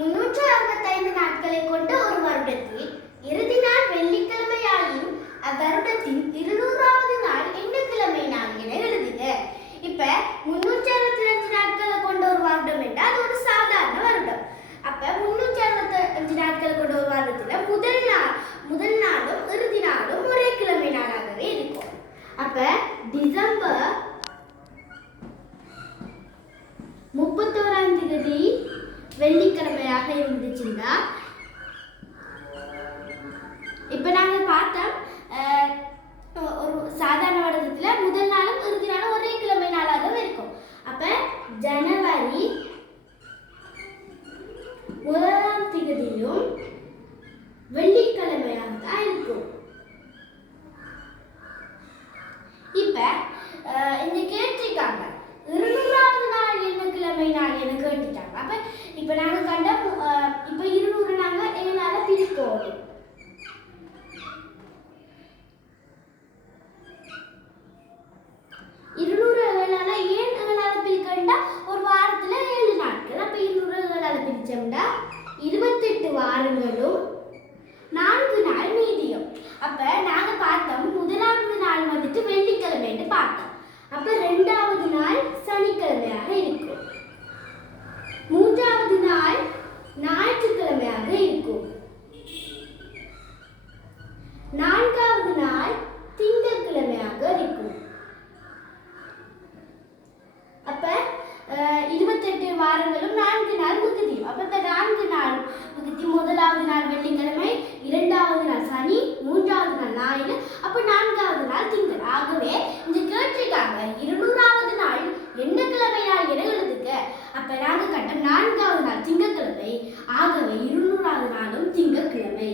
365 நாட்களை கொண்ட ஒரு வருடத்தில் இறுதி நாள் வெள்ளிக்கிழமையாயின் அவ்வருடத்தின் 200வது நாள் என்ன கிழமை நாள் என எழுதுக. இப்ப 365 நாட்களை கொண்ட ஒரு வருடம் என்றால் அது ஒரு சாதாரண வருடம். அப்ப 365 நாட்களை கொண்ட ஒரு வருடத்துல முதல் நாளும் இறுதி நாளும் ஒரே கிழமை நாளாகவே இருக்கும். அப்ப டிசம்பர் 31ஆம் தேதி வெள்ளிக்கிழமையாக இருந்துச்சுன்னா இப்ப நாங்க பார்த்தோம் ஒரு சாதாரண வருடத்துல முதல் நாளும் இறுதி நாளும் ஒரே கிழமை நாளாக இருக்கும். அப்ப ஜனவரி 1ஆம் தேதியும் வெள்ளிக்கிழமையாக தான் இருக்கும். இப்ப இந்த கேட்டிருக்காங்க 200வது நாள் என்ன கிழமை நாள் என கேட்டுட்டாங்க. அப்ப இப்ப நாங்க கண்ட இப்ப 200 நாங்க எங்களால பிரிக்கணும். ஒரு வாரத்துல 7 நாட்கள். அப்ப 200 பிரிச்சோம்னா 28 வாரங்களும் 4 நாள் மீதியும். அப்ப நாங்க பார்த்தோம் முதலாவது நாள் வந்துட்டு வெள்ளிக்கிழமைன்னு பார்த்தோம். அப்ப 2வது நாள் சனிக்கிழமையாக இருக்கும். 3வது நாள் ஞாயிற்றுக்கிழமையாக இருக்கும். 4வது நாள் திங்கட்கிழமையாக இருக்கும். அப்ப 28 வாரங்களும் 4 நாள் மிகுதி. அப்ப இந்த 4 நாள் மிகுதி முதலாவது நாள் வெள்ளிக்கிழமை, 2வது நாள் சனி, 3வது நாள் ஞாயிறு, அப்ப 4வது நாள் திங்கள். ஆகவே இந்த கேட்டிருக்காங்க 200வது நாள் என்ன கிழமை நாள் என எழுதுக. அப்ப நாங்க கட்ட 4வது நாள் திங்கட்கிழமை. ஆகவே 200வது நாளும் திங்கட்கிழமை.